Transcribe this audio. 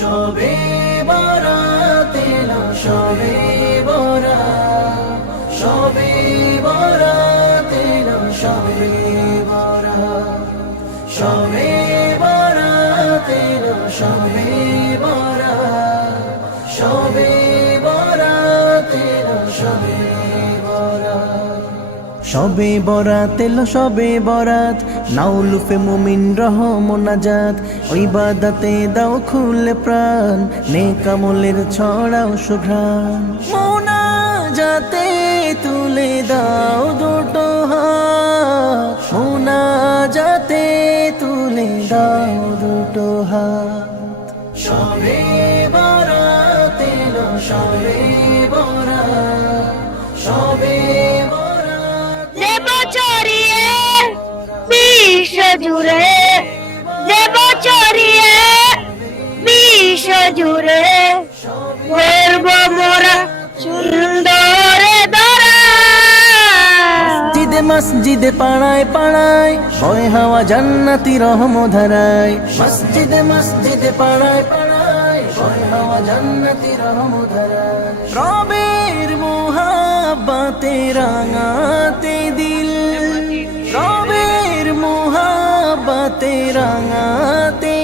শবে বরাত এলো, শবে বরাত, শবে বরাত এলো, শবে বরাত, শবে বরাত এলো, শবে বরাত, শবে বরাত এলো, শবে বরাত। শবে বরাত এলো, শবে বরাত, নাউলুফে মুমিন রহম নাজাত, ইবাদতে দাও খুলে প্রাণ, নেক আমলের ছড়াও সুঘ্রাণ। মুনাজাতে তুলে দাও দুটো হাত, মুনাজাতে তুলে দাও দুটো হাত। শবে বরাত এলো, শবে বরাত, শবে দেব ছড়িয়ে বিশ্ব জুড়ে, দেব ছড়িয়ে বিশ্ব জুড়ে, করব মোরা সুন্দর ধরা। মসজিদে মসজিদে পাড়ায় পাড়ায় বয় হাওয়া জান্নাতি রহম ধারায়, মসজিদে মসজিদে পাড়ায় পাড়ায় বয় হাওয়া জান্নাতি রহম ধারায়। রবের মুহাব্বতে রাঙাতে দিল, রবের মুহাব্বতে রাঙাতে